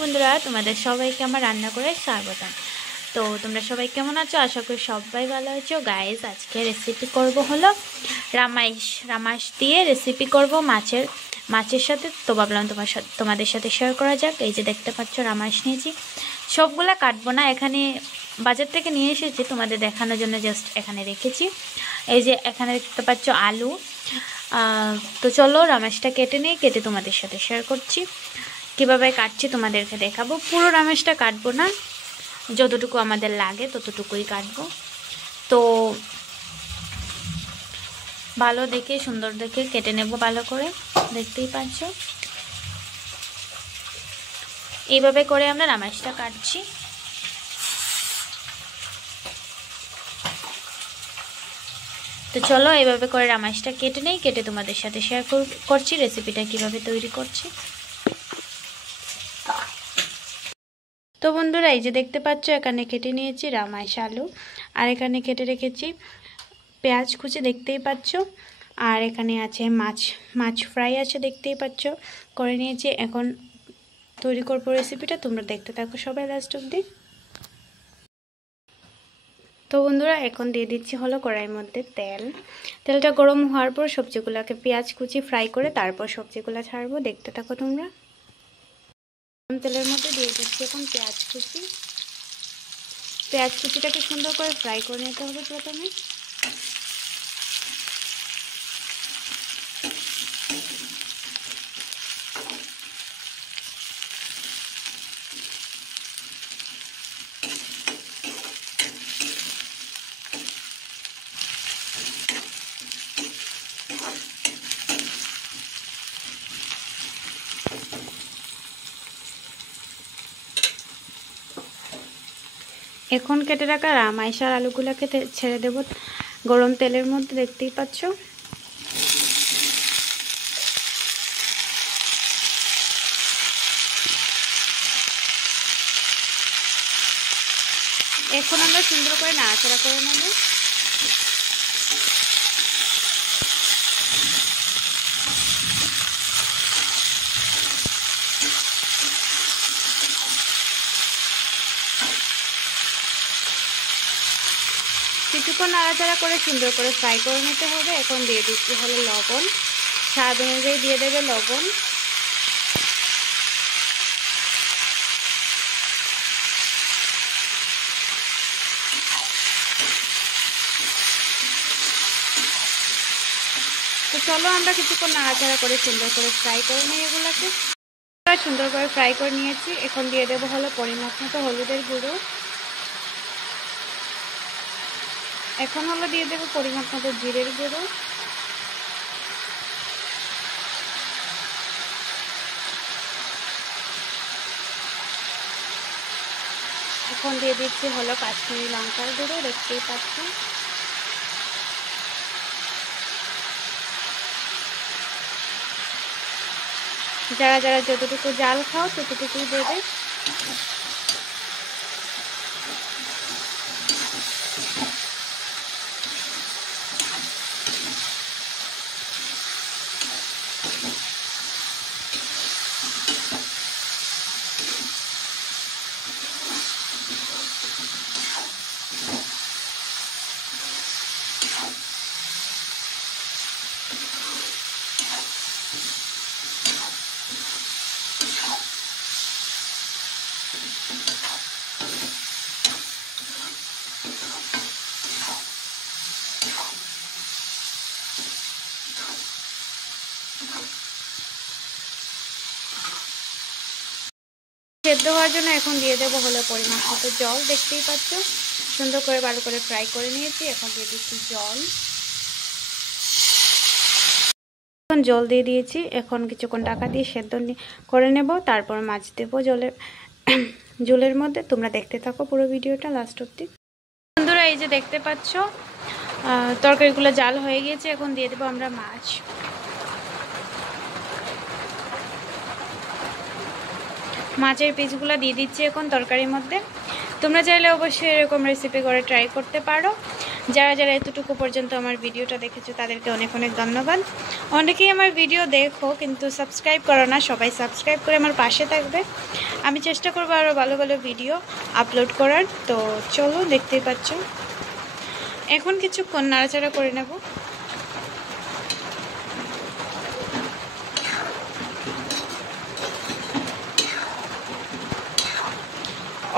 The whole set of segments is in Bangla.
বন্ধুরা, তোমাদের সবাইকে আমার রান্না করে স্বাগতম। তো তোমরা সবাই কেমন আছো? আশা করি সবাই ভালো আছো। গাইস, আজকে রেসিপি করব হলো রামাইশ দিয়ে রেসিপি করব মাছের সাথে। তো ভাবলাম তোমাদের সাথে শেয়ার করা যাক। এই যে দেখতে পাচ্ছ রামাইশ নিয়েছি, সবগুলা কাটবো না, এখানে বাজার থেকে নিয়ে এসেছি তোমাদের দেখানোর জন্য, জাস্ট এখানে রেখেছি। এই যে এখানে দেখতে পাচ্ছ আলু। তো চলো রামাইশটা কেটে তোমাদের সাথে শেয়ার করছি। কিভাবে কাটছি তোমাদেরকে দেখাবো। পুরো রামেশটা কাটবো না, যতটুকু আমাদের লাগে ততটুকুই কাটবো। তো ভালো দেখে সুন্দর দেখে কেটে নেব ভালো করে, দেখতেই পাচ্ছ। এইভাবে করে আমরা রামেশটা কাটছি। তো চলো এইভাবে করে রামেশটা কেটে তোমাদের সাথে শেয়ার করছি রেসিপিটা কিভাবে তৈরি করছি। তো বন্ধুরা, এই যে দেখতে পাচ্ছ এখানে কেটে নিয়েছি রামাইশ আলু, আর এখানে কেটে রেখেছি পেঁয়াজ কুচি, দেখতেই পাচ্ছ। আর এখানে আছে মাছ ফ্রাই আছে, দেখতেই পাচ্ছ করে নিয়েছি। এখন তৈরি করবো রেসিপিটা, তোমরা দেখতে থাকো সবাই লাস্ট অবধি। তো বন্ধুরা, এখন দিয়ে দিচ্ছি হলো কড়াইয়ের মধ্যে তেলটা গরম হওয়ার পর সবজিগুলোকে পেঁয়াজ কুচি ফ্রাই করে তারপর সবজিগুলো ছাড়বো, দেখতে থাকো তোমরা। তেলের মধ্যে দিয়ে দিচ্ছি এখন পেঁয়াজ কুচিটাকে সুন্দর করে ফ্রাই করে নিতে হবে প্রথমে। এখন কেটে রাখা রামাইশ আর আলুগুলোকে ছেড়ে দেব গরম তেলের মধ্যে, দেখতেই পাচ্ছ। এখন আমরা সুন্দর করে নাড়াচাড়া করে নেব। কিছুক্ষণ নাড়াচাড়া করে সুন্দর করে ফ্রাই করে নিতে হবে। এখন দিয়ে দিচ্ছি হলো লবণ, স্বাদ অনুযায়ী দিয়ে দেবে লবণ। তো চলো আমরা কিছুক্ষণ নাড়াচাড়া করে সুন্দর করে ফ্রাই করে নিই এগুলোকে। সুন্দর করে ফ্রাই করে নিয়েছি। এখন দিয়ে দেবো হলো পরিমাণ মতো হলুদের গুঁড়ো। এখন হলো দিয়ে দেবো পরিমাণ মতো জিরের গুঁড়ো। এখন দিয়ে দিচ্ছি হলো কাশ্মীরি লঙ্কার গুঁড়ো, দেখতেই পাচ্ছি। যারা যারা যতটুকু জাল খাও ততটুকুই দেবে। সেদ্ধ হওয়ার জন্য এখন দিয়ে দেবো হলো পরিমাণ মতো জল, দেখতেই পাচ্ছ। সুন্দর করে ভালো করে ফ্রাই করে নিয়েছি। এখন দিয়ে দিচ্ছি জল। এখন জল দিয়ে দিয়েছি। এখন কিছুক্ষণ ঢাকা দিয়ে সেদ্ধ করে নেব, তারপর মাছ দেবো ঝোলের মধ্যে। তোমরা দেখতে থাকো পুরো ভিডিওটা লাস্ট অবধি। বন্ধুরা, এই যে দেখতে পাচ্ছ তরকারিগুলো জাল হয়ে গিয়েছে। এখন দিয়ে দেবো আমরা মাছের পিসগুলো দিয়ে দিচ্ছি এখন তরকারির মধ্যে। তোমরা চাইলে অবশ্যই এরকম রেসিপি করে ট্রাই করতে পারো। যারা যারা এতটুকু পর্যন্ত আমার ভিডিওটা দেখেছো তাদেরকে অনেক অনেক ধন্যবাদ। অনেকেই আমার ভিডিও দেখো কিন্তু সাবস্ক্রাইব করো না, সবাই সাবস্ক্রাইব করে আমার পাশে থাকবে। আমি চেষ্টা করবো আরও ভালো ভালো ভিডিও আপলোড করার। তো চলো, দেখতেই পাচ্ছ এখন কিছুক্ষণ নাড়াচাড়া করে নেব।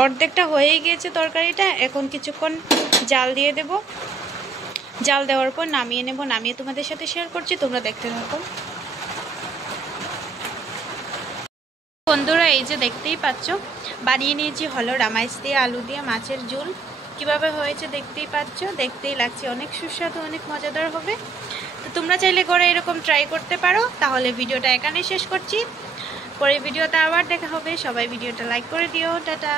অর্ধেকটা হয়েই গিয়েছে তরকারিটা, এখন কিছুক্ষণ জাল দিয়ে দেব। জাল দেওয়ার পর নামিয়ে নেব, নামিয়ে তোমাদের সাথে শেয়ার করছি, তোমরা দেখতে থাকো। বন্ধুরা এই যে দেখতেই পাচ্ছ বানিয়ে নিয়েছি হলো রামাইস দিয়ে আলু দিয়ে মাছের ঝোল। কিভাবে হয়েছে দেখতেই পাচ্ছ, দেখতেই লাগছে অনেক সুস্বাদু, অনেক মজাদার হবে। তো তোমরা চাইলে করে এরকম ট্রাই করতে পারো। তাহলে ভিডিওটা এখানেই শেষ করছি, পরে ভিডিওতে আবার দেখা হবে। সবাই ভিডিওটা লাইক করে দিও, টাটা।